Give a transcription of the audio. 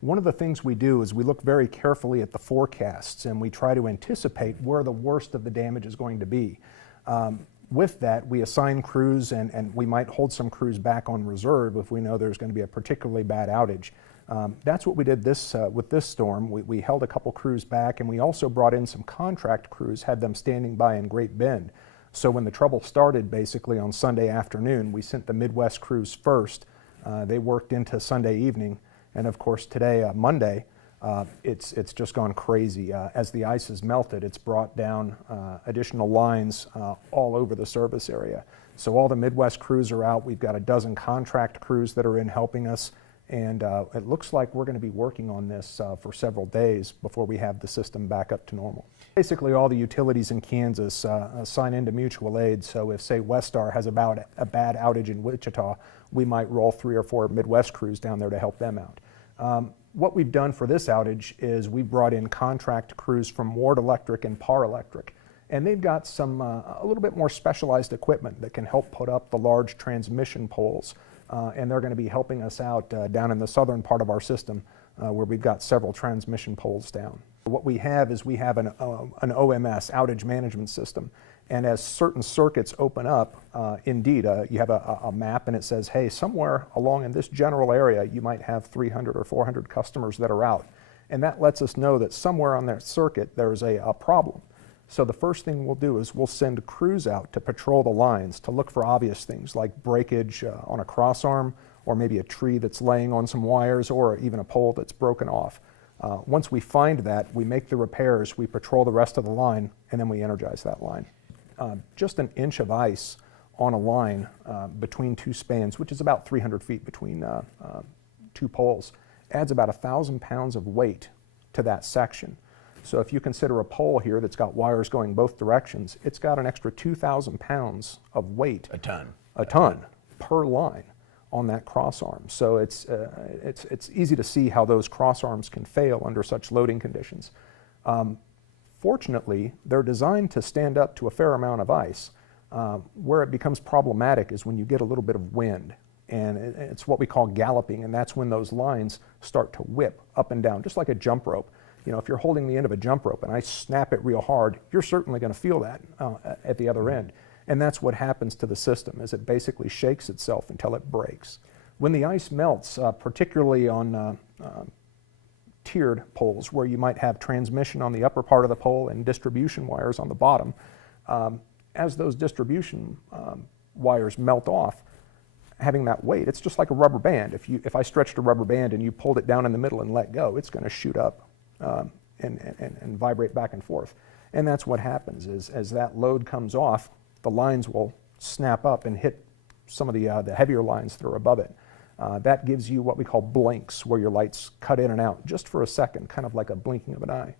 One of the things we do is we look very carefully at the forecasts and we try to anticipate where the worst of the damage is going to be. With that, we assign crews and we might hold some crews back on reserve if we know there's going to be a particularly bad outage. That's what we did with this storm. We held a couple crews back, and we also brought in some contract crews, had them standing by in Great Bend. So when the trouble started basically on Sunday afternoon, we sent the Midwest crews first. They worked into Sunday evening. And of course today, Monday, it's just gone crazy. As the ice has melted, it's brought down additional lines all over the service area. So all the Midwest crews are out. We've got a dozen contract crews that are in helping us. And it looks like we're going to be working on this for several days before we have the system back up to normal. Basically, all the utilities in Kansas sign into mutual aid. So if, say, Westar has about a bad outage in Wichita, we might roll 3 or 4 Midwest crews down there to help them out. What we've done for this outage is we brought in contract crews from Ward Electric and Par Electric. And they've got some a little bit more specialized equipment that can help put up the large transmission poles. And they're going to be helping us out down in the southern part of our system where we've got several transmission poles down. What we have is we have an OMS, outage management system. And as certain circuits open up, indeed, you have a map and it says, hey, somewhere along in this general area, you might have 300 or 400 customers that are out. And that lets us know that somewhere on that circuit, there's a problem. So the first thing we'll do is we'll send crews out to patrol the lines to look for obvious things like breakage on a crossarm, or maybe a tree that's laying on some wires, or even a pole that's broken off. Once we find that, we make the repairs, we patrol the rest of the line, and then we energize that line. Just an inch of ice on a line between 2 spans, which is about 300 feet between 2 poles, adds about 1,000 pounds of weight to that section. So if you consider a pole here that's got wires going both directions, it's got an extra 2,000 pounds of weight. A ton per line on that crossarm. So it's easy to see how those crossarms can fail under such loading conditions. Fortunately, they're designed to stand up to a fair amount of ice. Where it becomes problematic is when you get a little bit of wind. And it's what we call galloping, and that's when those lines start to whip up and down, just like a jump rope. You know, if you're holding the end of a jump rope and I snap it real hard, you're certainly going to feel that at the other end. And that's what happens to the system, is it basically shakes itself until it breaks. When the ice melts, particularly on tiered poles where you might have transmission on the upper part of the pole and distribution wires on the bottom, as those distribution wires melt off, having that weight, it's just like a rubber band. If I stretched a rubber band and you pulled it down in the middle and let go, it's going to shoot up and vibrate back and forth. And that's what happens is as that load comes off, the lines will snap up and hit some of the heavier lines that are above it. That gives you what we call blinks, where your lights cut in and out just for a second, kind of like a blinking of an eye.